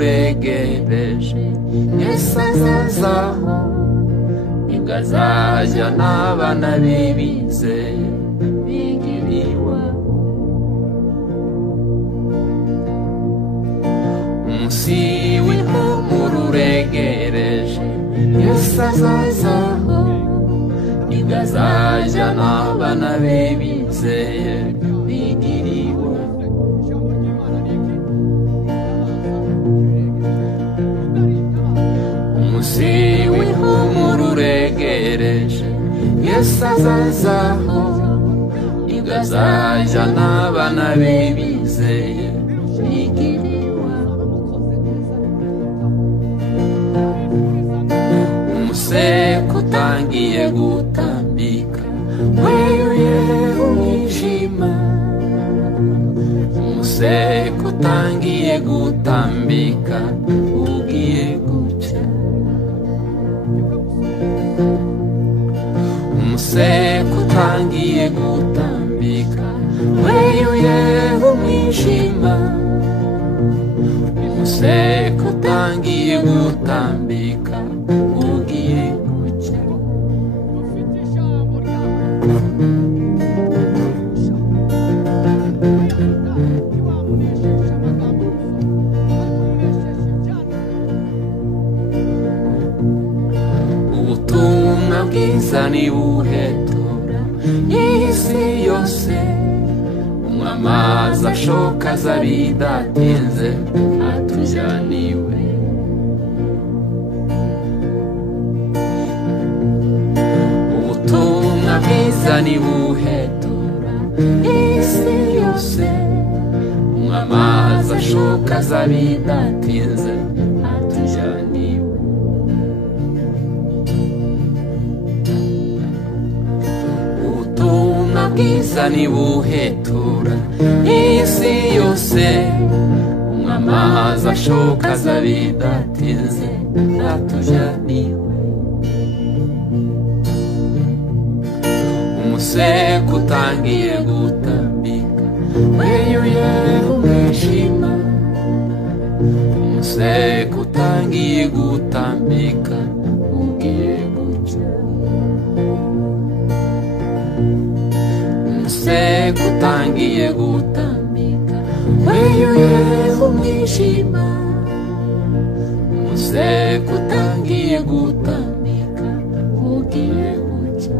uregereje Yesu azazaho nibwo azajya n'abana be bizeye bigira iwabo umunsi w'impumuro uregereje Yesu azazaho nibwo azajya n'abana be bizeye bigira iwabo umunsi w'impumuro uregereje Yesu azazaho nibwo azajya n'abana be bizeye bigira iwabo umuseke utangiye gutambika weyuye umwijima umuseke utangiye gutambika ugiye gucya umuseke utangiye gutambika weyuye umwijima umuseke utangiye gutambika ugiye gucya ubutumwa bwiza nibuhetura isi yose umwamazi ashoka aza bidatinze atujyaniwe ubutumwa bwiza nibuhetura isi yose umwamazi ashoka aza bidatinze atujyaniwe ubutumwa bwiza nibuhetura isi yose umwamazi ashoka aza bidatinze atujyaniwe umuseke utangiye gutambika weyuye umwijima umuseke utangiye gutambika ugiye gucya umuseke utangiye gutambika weyuye umwijima umuseke utangiye gutambika ugiye gucya